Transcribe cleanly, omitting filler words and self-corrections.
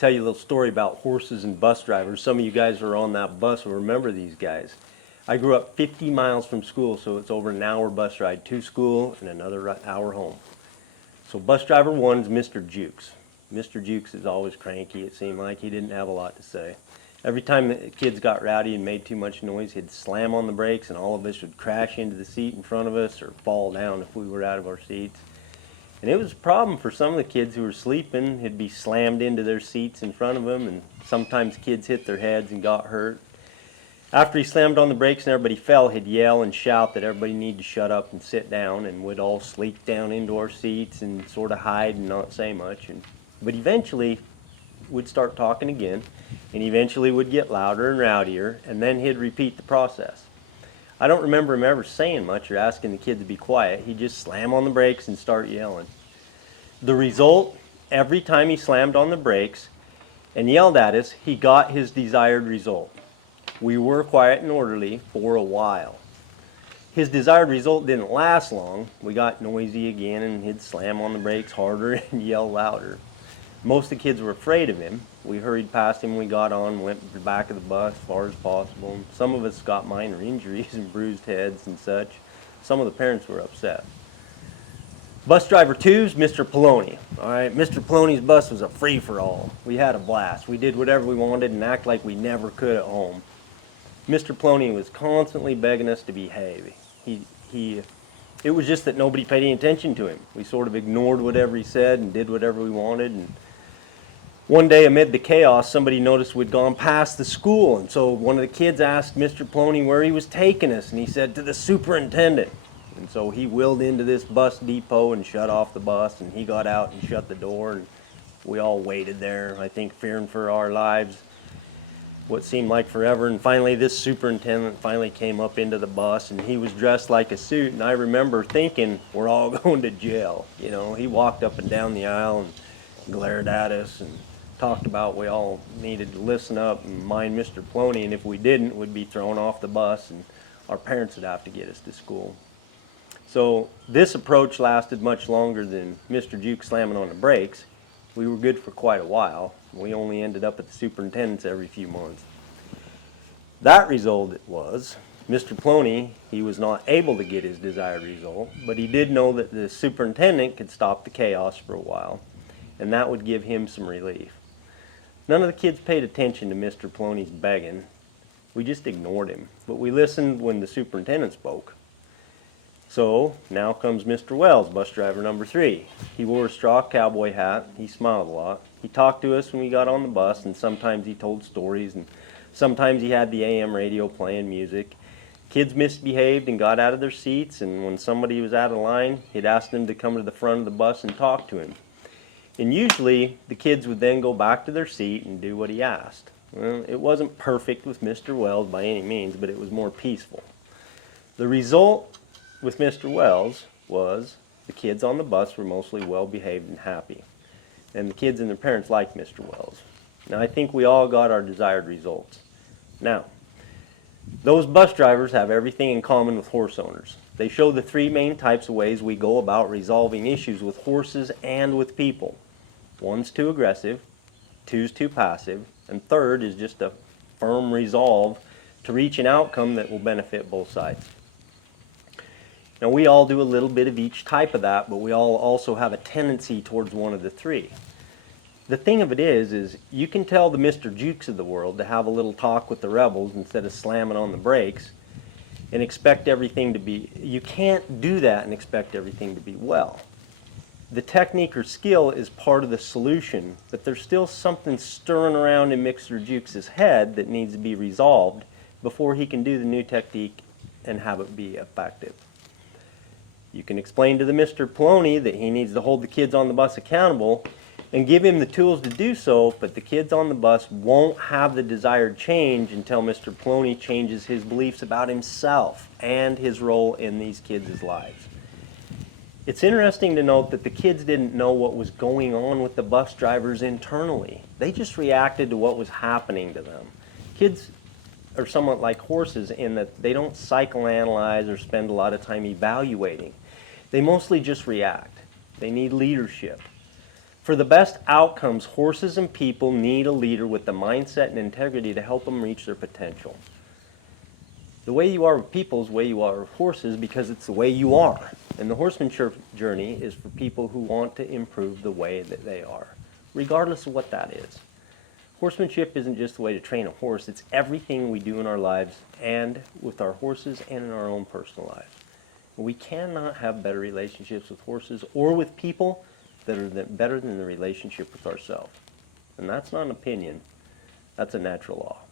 tell you a little story about horses and bus drivers. Some of you guys who are on that bus will remember these guys. I grew up 50 miles from school, so it's over an hour bus ride to school and another hour home. So bus driver one is Mr. Jukes. Mr. Jukes is always cranky, it seemed like. He didn't have a lot to say. Every time the kids got rowdy and made too much noise, he'd slam on the brakes and all of us would crash into the seat in front of us or fall down if we were out of our seats. And it was a problem for some of the kids who were sleeping. He'd be slammed into their seats in front of them, and sometimes kids hit their heads and got hurt. After he slammed on the brakes and everybody fell, he'd yell and shout that everybody needed to shut up and sit down, and we'd all slink down into our seats and sort of hide and not say much. But eventually, we'd start talking again, and eventually would get louder and rowdier, and then he'd repeat the process. I don't remember him ever saying much or asking the kids to be quiet. He'd just slam on the brakes and start yelling. The result, every time he slammed on the brakes and yelled at us, he got his desired result. We were quiet and orderly for a while. His desired result didn't last long. We got noisy again, and he'd slam on the brakes harder and yell louder. Most of the kids were afraid of him. We hurried past him when we got on, went to the back of the bus as far as possible. Some of us got minor injuries and bruised heads and such. Some of the parents were upset. Bus driver two is Mr. Poloni. All right, Mr. Poloni's bus was a free-for-all. We had a blast. We did whatever we wanted and act like we never could at home. Mr. Poloni was constantly begging us to behave. It was just that nobody paid any attention to him. We sort of ignored whatever he said and did whatever we wanted. And one day, amid the chaos, somebody noticed we'd gone past the school, and so one of the kids asked Mr. Poloni where he was taking us, and he said, "To the superintendent." And so he wheeled into this bus depot and shut off the bus, and he got out and shut the door, and we all waited there, I think fearing for our lives, what seemed like forever. And finally this superintendent finally came up into the bus, and he was dressed like a suit, and I remember thinking, we're all going to jail. You know, he walked up and down the aisle and glared at us and talked about we all needed to listen up and mind Mr. Poloni, and if we didn't, we'd be thrown off the bus and our parents would have to get us to school. So this approach lasted much longer than Mr. Juke slamming on the brakes. We were good for quite a while. We only ended up at the superintendent's every few months. That result was, Mr. Poloni, he was not able to get his desired result, but he did know that the superintendent could stop the chaos for a while, and that would give him some relief. None of the kids paid attention to Mr. Poloni's begging. We just ignored him, but we listened when the superintendent spoke. So now comes Mr. Wells, bus driver number 3. He wore a straw cowboy hat. He smiled a lot. He talked to us when we got on the bus, and sometimes he told stories, and sometimes he had the AM radio playing music. Kids misbehaved and got out of their seats, and when somebody was out of line, he'd ask them to come to the front of the bus and talk to him. And usually the kids would then go back to their seat and do what he asked. Well, it wasn't perfect with Mr. Wells by any means, but it was more peaceful. The result with Mr. Wells was the kids on the bus were mostly well behaved and happy. And the kids and their parents liked Mr. Wells. Now I think we all got our desired results. Now, those bus drivers have everything in common with horse owners. They show the 3 main types of ways we go about resolving issues with horses and with people. 1's too aggressive, 2's too passive, and 3rd is just a firm resolve to reach an outcome that will benefit both sides. Now we all do a little bit of each type of that, but we all also have a tendency towards one of the 3. The thing of it is you can tell the Mr. Jukes of the world to have a little talk with the rebels instead of slamming on the brakes and expect everything to be, you can't do that and expect everything to be well. The technique or skill is part of the solution, but there's still something stirring around in Mr. Jukes' head that needs to be resolved before he can do the new technique and have it be effective. You can explain to the Mr. Poloni that he needs to hold the kids on the bus accountable and give him the tools to do so, but the kids on the bus won't have the desired change until Mr. Poloni changes his beliefs about himself and his role in these kids' lives. It's interesting to note that the kids didn't know what was going on with the bus drivers internally. They just reacted to what was happening to them. Kids are somewhat like horses in that they don't psychoanalyze or spend a lot of time evaluating. They mostly just react. They need leadership. For the best outcomes, horses and people need a leader with the mindset and integrity to help them reach their potential. The way you are with people is the way you are with horses because it's the way you are. And the horsemanship journey is for people who want to improve the way that they are, regardless of what that is. Horsemanship isn't just the way to train a horse, it's everything we do in our lives and with our horses and in our own personal lives. We cannot have better relationships with horses or with people that are better than the relationship with ourselves. And that's not an opinion, that's a natural law.